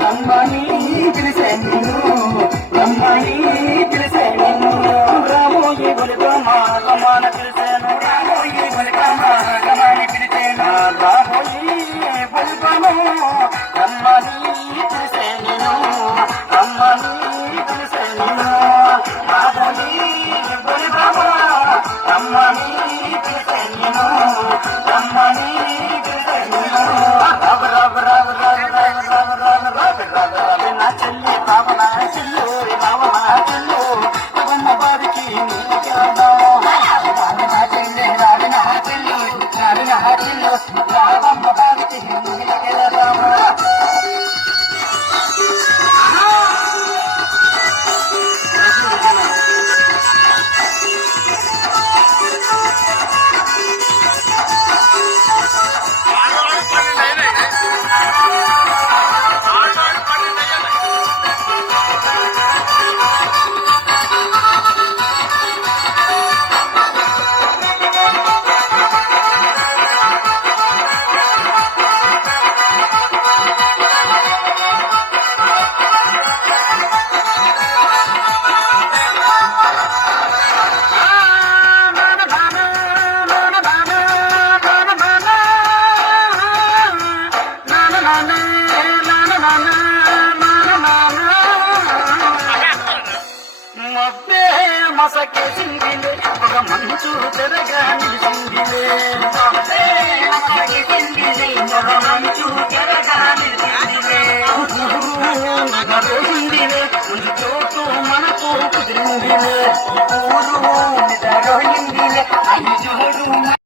రమ్మని పిలిసే నిన్ను రమ్మని పిలిసే నిన్ను రామోయి బలితోమా రమ్మన పిలిసేను రామోయి బలితోమా రమ్మని పిలిచేను రామోయి బలితోమా రమ్మని పిలిసే నిన్ను రమ్మని పిలిసే నిన్ను రామోయి బలితోమా రమ్మని పిలిసే నిన్ను రమ్మని పిలిసే నిన్ను నా చెల్లి రావణ చెల్లు రావణ చెల్లు అమ్మవారికి రావణ చెల్లి రావణ చెల్లు రావణ చెల్లు రావమ్మవారికి మబ్బే మసకేసిందిలే ఒక మంచు తెరగా నిలిచిందిలే మబ్బే మసకేసిందిలే ఒక మంచు తెరగా నిలిచిందిలే రోజుందిలే ముందు చోటు మనకు కుదిరిందిలే